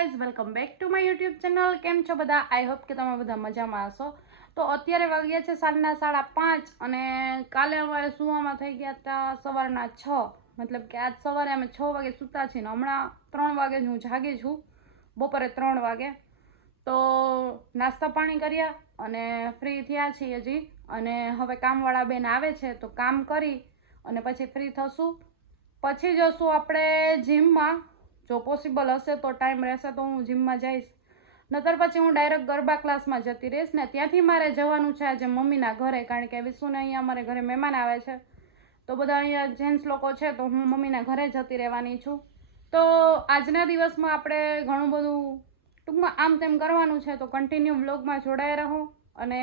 Guys, welcome back to my YouTube channel. કેમ છો બધા? આઈ હોપ કે તમે બધા મજામાં હશો. તો અત્યારે વાગ્યા છે સાંજના 5:30 અને કાલે અમારે સુવામાં થઈ ગયા હતા સવારના 6. મતલબ કે આજ સવારે અમે 6 વાગે સૂતા છીએ ને હમણાં 3 વાગે જ હું જાગી છું, બપોરે 3 વાગે. તો નાસ્તા પાણી કર્યા અને ફ્રી થયા છીએ હજી, અને હવે કામવાળા બેન આવે છે તો કામ કરી અને પછી ફ્રી થશું. પછી જશું આપણે જીમમાં. જો પોસિબલ હશે તો, ટાઈમ રહેશે તો હું જીમમાં જઈશ, નતર પછી હું ડાયરેક્ટ ગરબા ક્લાસમાં જતી રહીશ. ને ત્યાંથી મારે જવાનું છે આજે મમ્મીના ઘરે, કારણ કે વિશુને અહીંયા અમારે ઘરે મહેમાન આવે છે તો બધા અહીંયા જેન્ટ્સ લોકો છે તો હું મમ્મીના ઘરે જતી રહેવાની છું. તો આજના દિવસમાં આપણે ઘણું બધું ટૂંકમાં આમ તેમ કરવાનું છે, તો કન્ટિન્યુ વ્લોગમાં જોડાઈ રહો. અને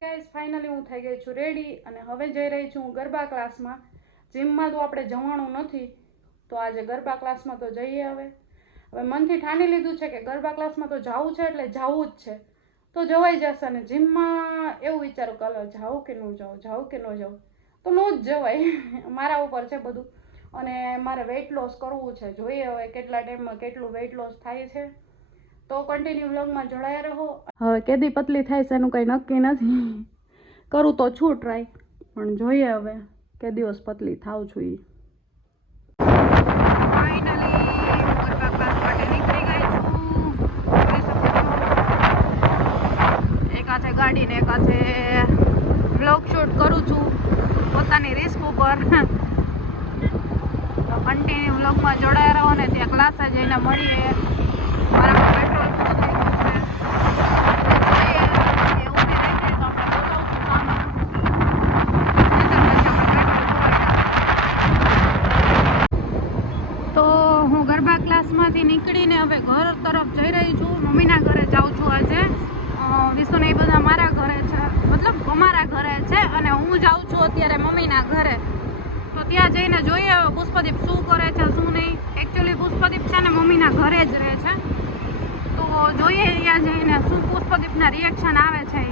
ગાઈસ, ફાઇનલી હું થઈ ગઈ છું રેડી અને હવે જઈ રહી છું હું ગરબા ક્લાસમાં. જીમમાં તો આપણે જવાનું નથી તો આજે ગરબા ક્લાસમાં તો જઈએ. હવે મનથી ઠાની લીધું છે કે ગરબા ક્લાસમાં તો જવું છે એટલે જવું જ છે, તો જવાઈ જશે. ને જીમમાં એવું વિચારું કે જાઉં કે ન જાઉં, જાઉં કે ન જાઉં, તો ન જ જવાય. મારા ઉપર છે બધું. અને મારે વેઇટ લોસ કરવું છે, જોઈએ હવે કેટલા ટાઈમમાં કેટલું વેઇટ લોસ થાય છે. તો કન્ટિન્યુ વ્લોગમાં જોડાયા રહો. હવે કેદી પતલી થાય છે એનું કંઈ નક્કી નથી, કરું તો છું ટ્રાય, પણ જોઈએ હવે કે દિવસ પતલી થાવ છું. એ ગાડીને એક હાથે વ્લોગ શૂટ કરું છું પોતાની રિસ્ક ઉપર. તો કન્ટિન્યુ વ્લોગમાં જોડાયા રહો ને ત્યાં ક્લાસે જઈને મળીએ. મારા પેટ્રોલ પૂરું થઈ ગયું છે, એવું બી થઈ જાય તો આપણે બોલાવશું સામે. તો હું ગરબા ક્લાસમાંથી નીકળીને હવે ઘર તરફ જઈ રહી છું. મમ્મીના ઘરે જાઉં છું આજે. વિશુને એ બધા મારા ઘરે છે, મતલબ અમારા ઘરે છે, અને હું જાઉં છું અત્યારે મમ્મીના ઘરે. તો ત્યાં જઈને જોઈએ હવે પુષ્પદીપ શું કરે છે શું નહીં. એકચ્યુઅલી પુષ્પદીપ છે ને મમ્મીના ઘરે જ રહે છે, તો જોઈએ ત્યાં જઈને શું પુષ્પદીપના રિએક્શન આવે છે.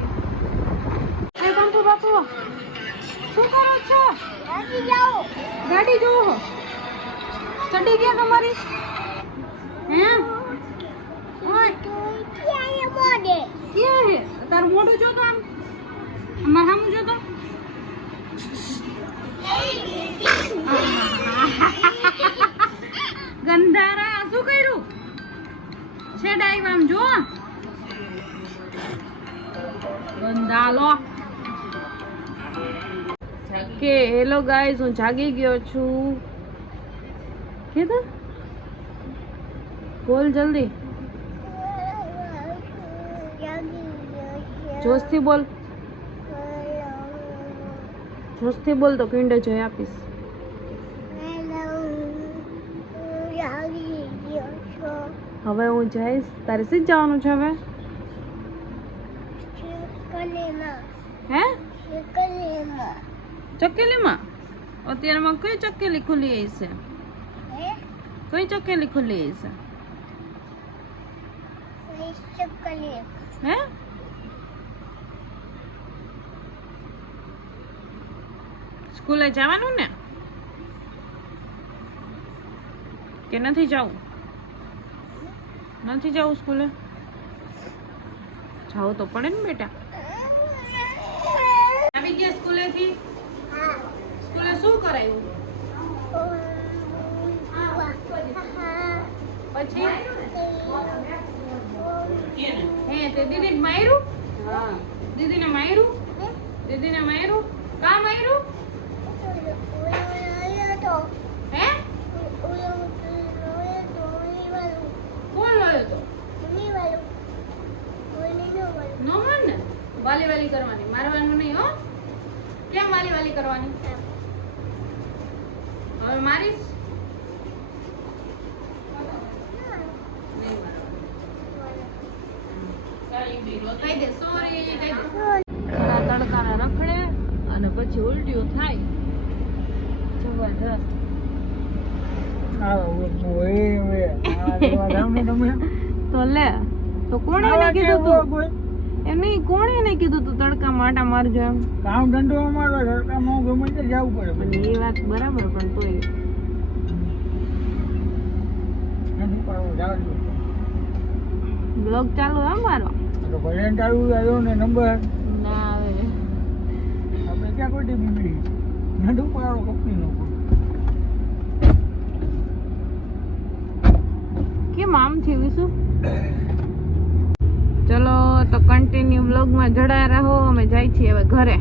એ બંપુ બાપુ શું કરો છો? ગાડી જોવો ચડી ગયા તમારી? હે ક્યાં હે તારું મોઢું જોતો, આમ અમારે સામું જોતો. ગંધારા શું કર્યું છે? ડાઈવ આમ જો ગંધાલો. કે હેલો ગાઈઝ, હું જાગી ગયો છું. કીધું બોલ જલ્દી, જોશથી બોલ, જોશથી બોલ તો પીંડે જોઈ આપીશ. હવે હું જઈશ. તારે શી જવાનું છે હવે? હે ચકેલીમાં? અત્યારમાં કઈ ચકેલી ખુલી છે? કઈ ચકેલી ખુલી છે? હે સ્કૂલે જવાનું ને કે નથી જવું? નથી જવું સ્કૂલે? જવું તો પડે ને બેટા. આવી ગયા સ્કૂલેથી? સ્કૂલે શું કરાયું? પછી હે તે દીદીને માર્યું? હા દીદીને માર્યું? દીદીને માર્યું? કા માર્યું? હે કોણ લોયો તો? નો માર ને, વાલી વાલી કરવાની, મારવાનું નહીં હો. કેમ વાલી વાલી કરવાની? હવે મારીશ? કહી દે સોરી, કહી દે. તડકાના રખડે અને પછી ઉલટીઓ થાય. જબરદસ્ત. તો લે, તો કોણે એને કીધું તું? એમ નહીં, કોણે એને કીધું તું તડકામાં આટા મારજો એમ? કામ ધંધો અમારો, તડકામાં ગમે તે જવું પડે. એ વાત બરાબર, પણ તોય બ્લોગ ચાલુ હે મારો તો ભલે ચાલુ આવ્યો ને નંબર ના આવે આપણે ક્યાં કોઈ બીબડી નડુ પાડો કંપનીનો કેમ આમ થયું શું ચલો તો કન્ટિન્યુ બ્લોગમાં જોડાયા રહો અમે જાય છીએ હવે ઘરે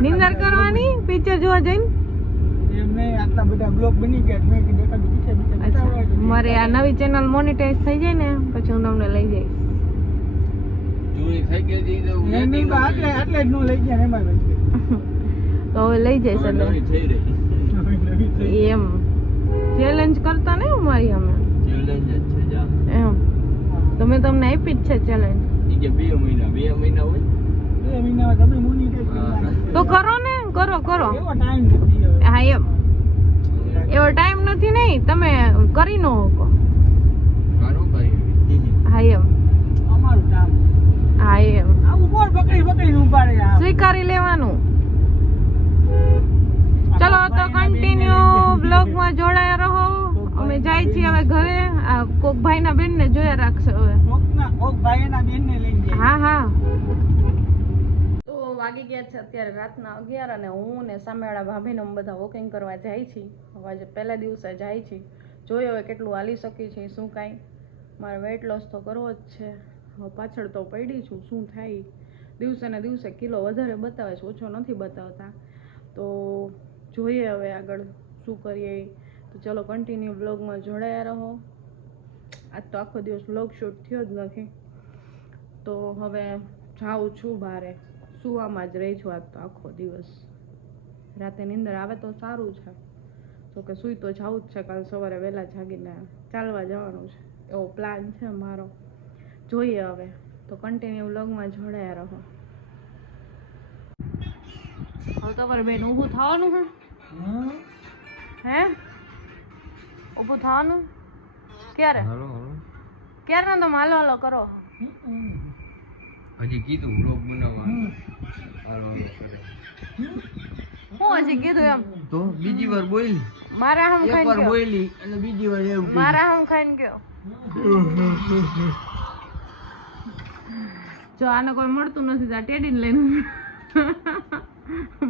નિંદર કરવાની પિક્ચર જોવા જઈને આટલા બધા બ્લોગ બની ગયા મેં કીધું એકાદ પીછે પીછે મારે આ નવી ચેનલ મોનેટાઈઝ થઈ જાય ને પછી હું તમને લઈ જઈશ ચોરી થઈ ગઈ હતી તો એટલે જ નો લઈ ગયા ને એમાં લઈ તો હવે લઈ જઈશ એટલે નવી થઈ રહી એમ ચેલેન્જ કરતા ને અમારી અમે ચેલેન્જ જ છે જા એમ તો મેં તમને આપી જ છે ચેલેન્જ ઈ કે 2 મહિના હોય 2 મહિનામાં તમે મોનિટાઈઝ તો કરો ને કરો એવો ટાઈમ નથી હવે હા એમ એવો ટાઈમ નથી નહીં તમે કરી ન શકો કારો કરી હા એમ અમારું કામ હા એમ આવું કોણ પકડીને ઉપાડે આ સ્વીકારી લેવાનું ચલો તો કન્ટિન્યુ બ્લોગમાં જોડાયા રહો અમે જાય છીએ હવે ઘરે આ કોક ભાઈના બેનને જોયા રાખશે હવે કોક ભાઈ એના બેનને લઈને જાય હા હા તો વાગી ગયા છે અત્યારે રાતના 11 અને હું ને સામેવાળા ભાભીને અમે બધા વોકિંગ કરવા જાય છીએ આજે પહેલા દિવસે જાય છીએ જોઈએ હવે કેટલું હાલી શકી છે શું કાંઈ મારે વેઇટ લોસ તો કરવો જ છે હવે પાછળ તો પડી છું શું થાય દિવસે ને દિવસે કિલો વધારે બતાવે છે ઓછો નથી બતાવતા તો જોઈએ હવે આગળ શું કરીએ તો ચલો કન્ટિન્યુ બ્લોગમાં જોડાયા રહો આજ તો આખો દિવસ બ્લોગ શૂટ થયો જ નથી તો હવે જાઉં છું બારે સુવામાં જ રહી છું આજ તો આખો દિવસ રાતે નીંદર આવે તો સારું છે તો કે સૂઈ તો જવું જ છે કાલ સવારે વહેલા જાગીને ચાલવા જવાનું છે એવો પ્લાન છે મારો જોઈએ હવે તો કન્ટિન્યુ બ્લોગમાં જોડાયા રહો હવે તમારે બેન ઊભું થવાનું હે ઊભું થવાનું ક્યારે હાલો ક્યારે તો હાલો હાલો કરો હજી કીધું બ્લોગ બનાવવા હાલો કરે હું હજી કીધું એમ તો બીજી વાર બોલી મારા હમ એક વાર ખાઈને ગયો બોલી અને બીજી વાર એવું મારા હમ ખાઈને ગયો જો આને કોઈ મળતું નથી તો આ ટેડીને લઈને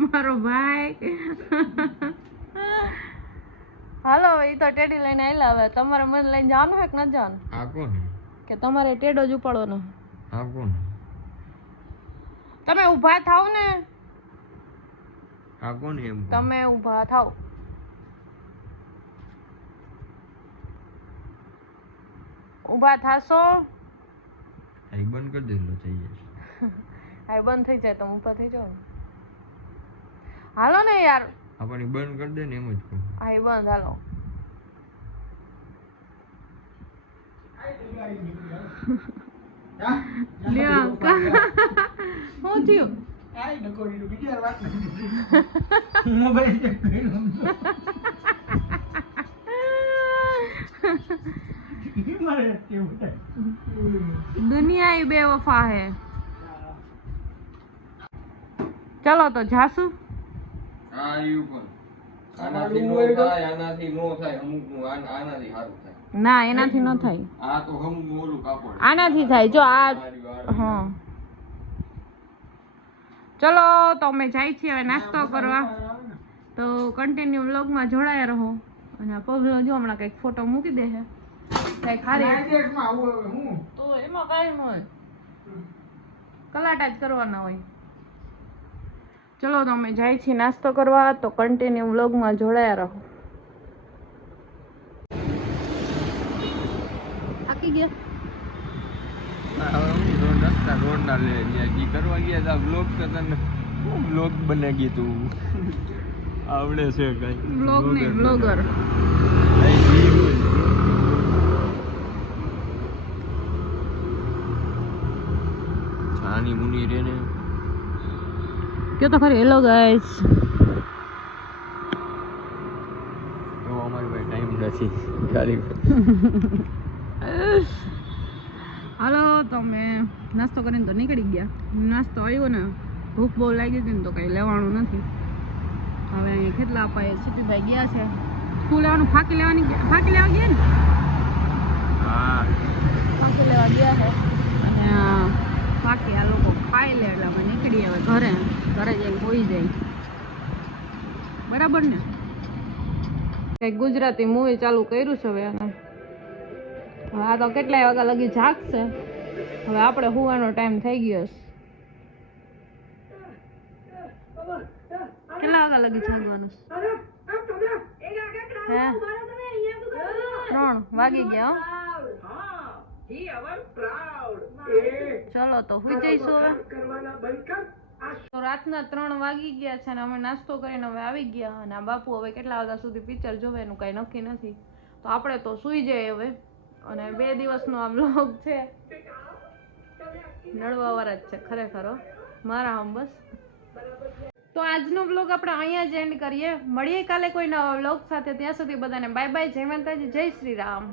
મારો ભાઈ હાલો એ તો ટેડી લઈને આવેલા હવે તમારે મને લઈને જવાનું હોય કે ન જવાનું આ કોણ કે તમારે ટેડો જ ઉપાડવાનો આ કોણ તમે ઊભા થાવ ને આ કોણ એમ તમે ઊભા થાવ ઊભા થાશો આ બંધ કરી દેલો થઈ જશે હા બંધ થઈ જાય તો હું ઊભા થઈ જાઉં હાલો ને યાર આપણે બંધ કરી દે ને એમ જ કહું હા બંધ હાલો શું થયું દુનિયા એ બેવફા હે ચલો તો જાસુ આ યુ પણ આનાથી નો થાય આનાથી નો થાય અમુકનું આનાથી સારું થાય ના એનાથી ન થાય આ તો અમુકનું ઓલું કાપડ આનાથી થાય જો આ હા ચલો તો અમે જાય છીએ હવે નાસ્તો કરવા તો કન્ટિન્યુ વ્લોગમાં જોડાયા રહો અને આ પગલો જો હમણાં કંઈક ફોટો મૂકી દે છે કંઈક ખાલી તો એમાં કાંઈ ન હોય કલાટા જ કરવાના હોય ચલો તો અમે જાય છીએ નાસ્તો કરવા તો કન્ટિન્યુ વ્લોગમાં જોડાયા રહો આકી ગયા રોડ ના લે જી કરવા ગયા તા બ્લોગ કરતા બ્લોગ બને ગઈ તું આવડે છે કઈ બ્લોગ ને બ્લોગર છાની મુની રે ને કયો તો ખરી હેલો ગાઈસ તો અમારી પાસે ટાઈમ નથી ખાલી હાલો તો અમે નાસ્તો કરીને તો નીકળી ગયા નાસ્તો આવ્યો ને ભૂખ બહુ લાગી હતી ને તો કંઈ લેવાનું નથી હવે અહીંયા કેટલા અપાય સિટીભાઈ ગયા છે શું લેવાનું? ફાંકી લેવા ગયા ને? હા ફાંકી લેવા ગયા છે અને ફાંકી આ લોકો ખાઈ લે એટલે અમે નીકળીએ હવે ઘરે જઈને હોઈ જાય. બરાબર ને? કંઈક ગુજરાતી મૂવી ચાલુ કર્યું છે હવે એને. હવે આ તો કેટલાય વાગ્યા લગી જાગશે. હવે આપણે સુવાનો ટાઈમ થઈ ગયો છે. કેટલા વાગ્યા લગી જાગવાનું હે? 3 વાગી ગયા. ચલો તો સુઈ જઈશું હવે. તો રાતના 3 વાગી ગયા છે અને અમે નાસ્તો કરીને હવે આવી ગયા. અને આ બાપુ હવે કેટલા વાગ્યા સુધી પિક્ચર જોવે એનું કાંઈ નક્કી નથી. તો આપણે તો સુઈ જઈએ હવે. અને 2 દિવસનો આ બ્લોગ છે. નડવાવાળા જ છે ખરેખર મારા આમ બસ. તો આજનો બ્લોગ આપણે અહીંયા જ એન્ડ કરીએ. મળીએ કાલે કોઈ નવા બ્લોગ સાથે. ત્યાં સુધી બધાને બાય બાય. જય માતાજી, જય શ્રી રામ.